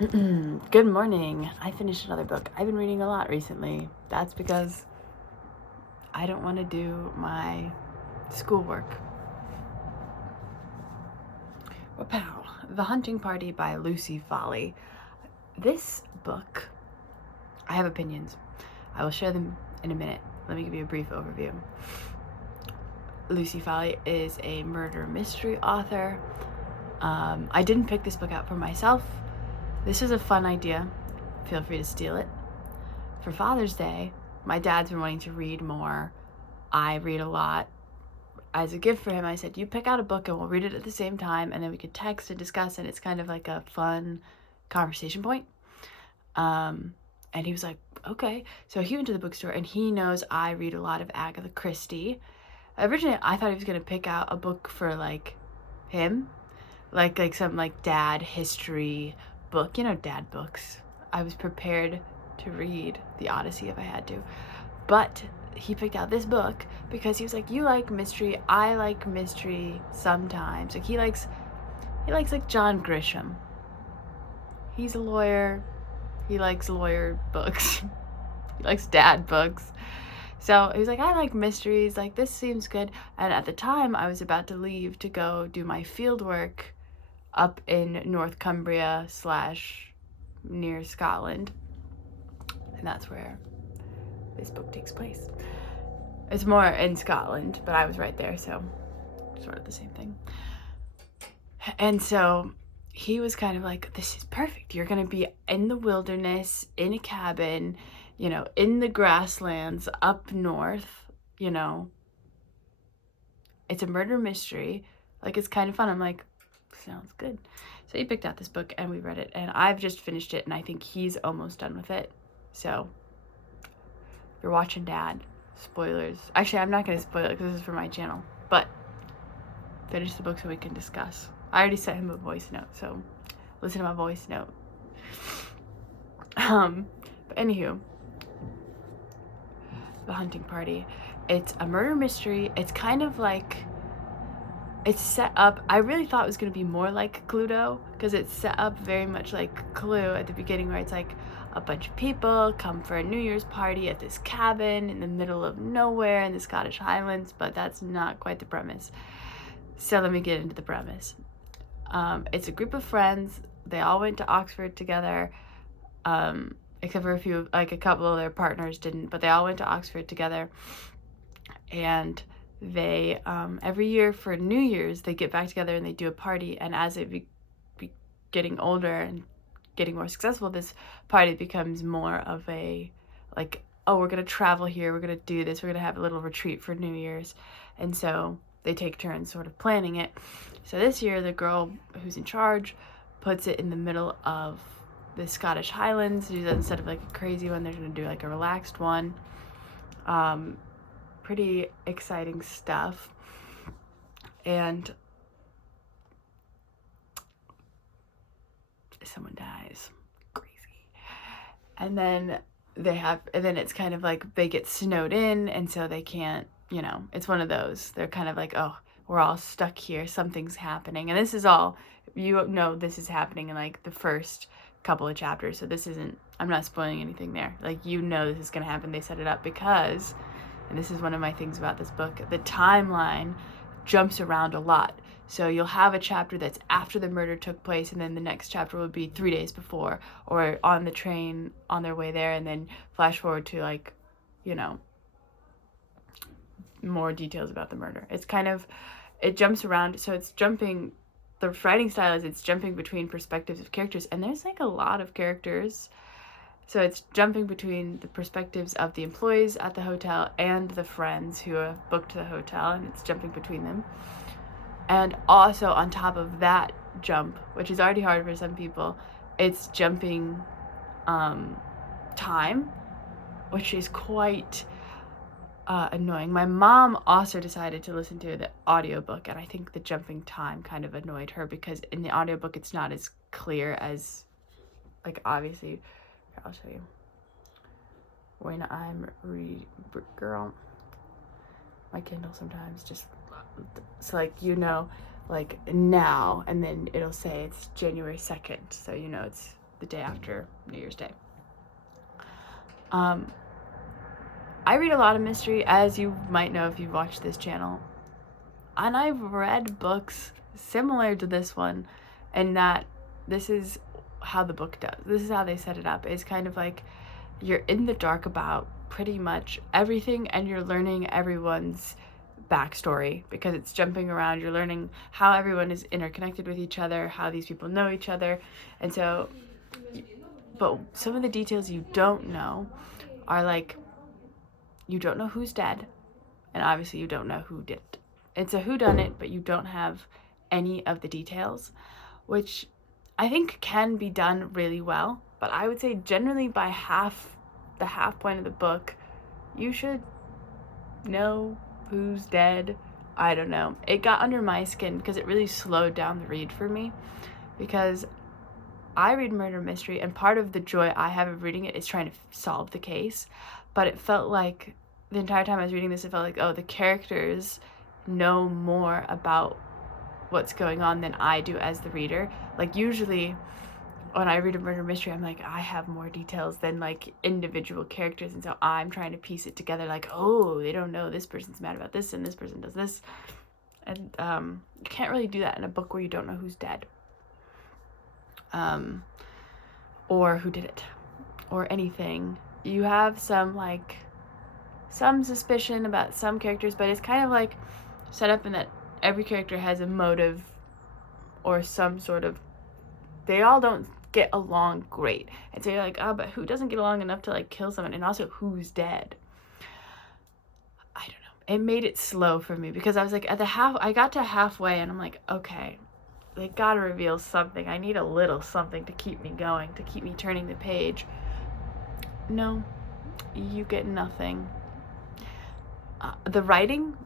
Good morning. I finished another book. I've been reading a lot recently. That's because I don't want to do my schoolwork. Wow. The Hunting Party by Lucy Foley. This book, I have opinions. I will share them in a minute. Let me give you a brief overview. Lucy Foley is a murder mystery author. I didn't pick this book out for myself. This is a fun idea. Feel free to steal it. For Father's Day, my dad's been wanting to read more. I read a lot. As a gift for him, I said, you pick out a book and we'll read it at the same time, and then we could text and discuss, and it's kind of like a fun conversation point. And he was like, okay. So he went to the bookstore, and he knows I read a lot of Agatha Christie. Originally, I thought he was going to pick out a book for, like, him. Like some, like, dad history book. You know, dad books. I was prepared to read The Odyssey if I had to. But he picked out this book because he was like, you like mystery, I like mystery sometimes. Like he likes like John Grisham. He's a lawyer. He likes lawyer books. He likes dad books. So he was like, I like mysteries, like this seems good. And at the time I was about to leave to go do my field work up in North Cumbria / near Scotland. And that's where this book takes place. It's more in Scotland, but I was right there, so sort of the same thing. And so he was kind of like, this is perfect. You're going to be in the wilderness, in a cabin, you know, in the grasslands up north, you know. It's a murder mystery. Like, it's kind of fun. I'm like, sounds good. So he picked out this book and we read it, and I've just finished it, and I think he's almost done with it. So if you're watching Dad, spoilers. Actually, I'm not going to spoil it because this is for my channel, but finish the book so we can discuss. I already sent him a voice note, so listen to my voice note. But anywho, The Hunting Party. It's a murder mystery. It's kind of like, it's set up, I really thought it was going to be more like Cluedo, because it's set up very much like Clue at the beginning, where it's like a bunch of people come for a New Year's party at this cabin in the middle of nowhere in the Scottish Highlands, but that's not quite the premise. So let me get into the premise. It's a group of friends. They all went to Oxford together, except for a couple of their partners didn't, but they all went to Oxford together. And they, every year for New Year's, they get back together and they do a party. And as they be getting older and getting more successful, this party becomes more of a, like, oh, we're going to travel here, we're going to do this, we're going to have a little retreat for New Year's. And so they take turns sort of planning it. So this year, the girl who's in charge puts it in the middle of the Scottish Highlands. Instead of like a crazy one, they're going to do like a relaxed one. Pretty exciting stuff. And someone dies. Crazy. And then it's kind of like they get snowed in, and so they can't, you know, it's one of those. They're kind of like, oh, we're all stuck here. Something's happening. And this is all, you know, this is happening in like the first couple of chapters. So this isn't, I'm not spoiling anything there. Like, you know, this is going to happen. They set it up because, and this is one of my things about this book, the timeline jumps around a lot. So you'll have a chapter that's after the murder took place, and then the next chapter will be 3 days before, or on the train on their way there, and then flash forward to, like, you know, more details about the murder. It's kind of, it jumps around, so it's jumping, the writing style is it's jumping between perspectives of characters, and there's like a lot of characters. So it's jumping between the perspectives of the employees at the hotel and the friends who have booked the hotel, and it's jumping between them. And also on top of that jump, which is already hard for some people, it's jumping time, which is quite annoying. My mom also decided to listen to the audiobook, and I think the jumping time kind of annoyed her because in the audiobook it's not as clear as, like, obviously, I'll show you. When I'm girl, my Kindle sometimes just, so like, you know, like now, and then it'll say it's January 2nd, so you know it's the day after New Year's Day. I read a lot of mystery, as you might know if you've watched this channel. And I've read books similar to this one, and that this is how the book does. This is how they set it up. It's kind of like you're in the dark about pretty much everything, and you're learning everyone's backstory because it's jumping around. You're learning how everyone is interconnected with each other, how these people know each other. And so, but some of the details you don't know are like, you don't know who's dead, and obviously you don't know who did it. It's a whodunit, but you don't have any of the details, which I think can be done really well. But I would say generally by the half point of the book, you should know who's dead. I don't know. It got under my skin because it really slowed down the read for me, because I read murder mystery, and part of the joy I have of reading it is trying to solve the case. But it felt like the entire time I was reading this, it felt like, oh, the characters know more about what's going on than I do as the reader. Like, usually when I read a murder mystery, I'm like, I have more details than like individual characters, and so I'm trying to piece it together like, oh, they don't know this person's mad about this and this person does this. And you can't really do that in a book where you don't know who's dead, or who did it, or anything. You have some suspicion about some characters, but it's kind of like set up in that every character has a motive or some sort of, they all don't get along great. And so you're like, oh, but who doesn't get along enough to like kill someone? And also, who's dead? I don't know. It made it slow for me because I was like, I got to halfway and I'm like, okay, they gotta reveal something. I need a little something to keep me going, to keep me turning the page. No, you get nothing. The writing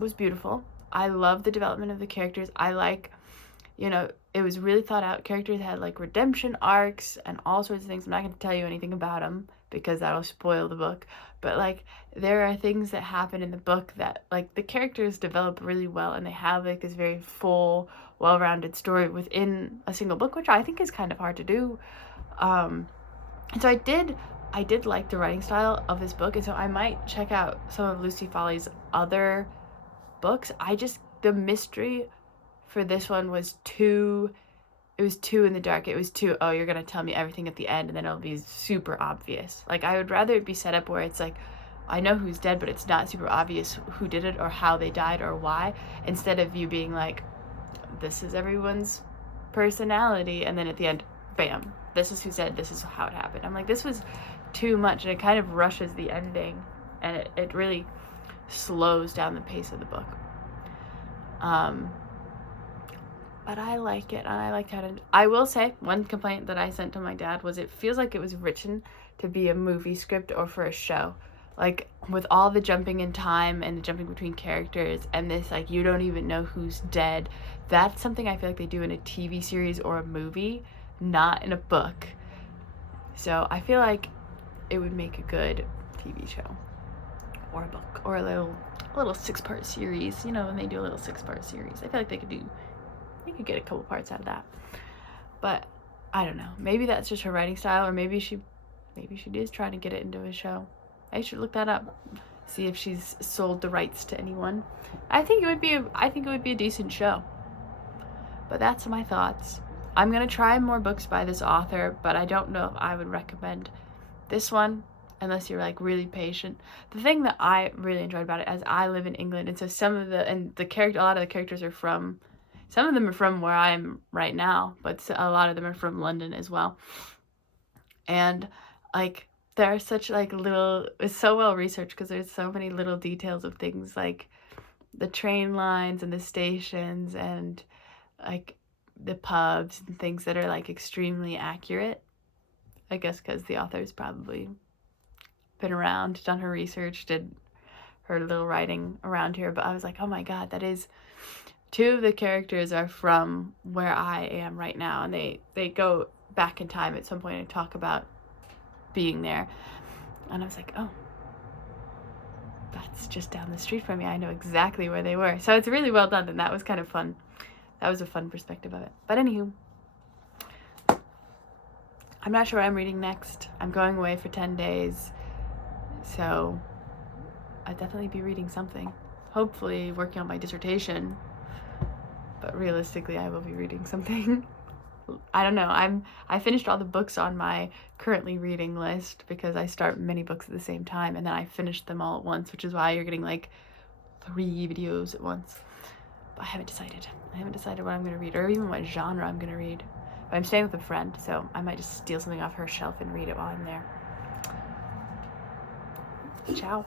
was beautiful. I love the development of the characters. I like, it was really thought out. Characters had like redemption arcs and all sorts of things. I'm not going to tell you anything about them because that'll spoil the book. But like, there are things that happen in the book that like the characters develop really well, and they have like this very full, well-rounded story within a single book, which I think is kind of hard to do. And so I did like the writing style of this book, and so I might check out some of Lucy Foley's other books. The mystery for this one was too in the dark. It was too, oh, you're gonna tell me everything at the end and then it'll be super obvious. Like, I would rather it be set up where it's like, I know who's dead, but it's not super obvious who did it or how they died or why, instead of you being like, this is everyone's personality, and then at the end, bam, this is who said, this is how it happened. I'm like, this was too much, and it kind of rushes the ending, and it really slows down the pace of the book. But I like it, and I liked how to, I will say, one complaint that I sent to my dad was it feels like it was written to be a movie script or for a show. Like, with all the jumping in time and the jumping between characters and this, like, you don't even know who's dead. That's something I feel like they do in a TV series or a movie, not in a book. So I feel like it would make a good TV show or a book or a little 6-part series. When they do a little 6-part series, I feel like they could get a couple parts out of that. But I don't know. Maybe that's just her writing style, or maybe she is trying to get it into a show. I should look that up, see if she's sold the rights to anyone. I think it would be a decent show. But that's my thoughts. I'm gonna try more books by this author, but I don't know if I would recommend this one unless you're like really patient. The thing that I really enjoyed about it, as I live in England, and so a lot of the characters are from, some of them are from where I am right now, but a lot of them are from London as well. And like, there are such like little, it's so well researched because there's so many little details of things like the train lines and the stations and like the pubs and things that are like extremely accurate. I guess because the author's probably been around, done her research, did her little writing around here. But I was like, oh my God, that is, 2 of the characters are from where I am right now, and they go back in time at some point and talk about being there. And I was like, oh, that's just down the street from me. I know exactly where they were. So it's really well done, and that was kind of fun. That was a fun perspective of it. But anywho, I'm not sure what I'm reading next. I'm going away for 10 days, so I'll definitely be reading something. Hopefully working on my dissertation, but realistically I will be reading something. I don't know. I finished all the books on my currently reading list because I start many books at the same time, and then I finished them all at once, which is why you're getting like 3 videos at once. But I haven't decided. I haven't decided what I'm going to read, or even what genre I'm going to read. But I'm staying with a friend, so I might just steal something off her shelf and read it while I'm there. Ciao.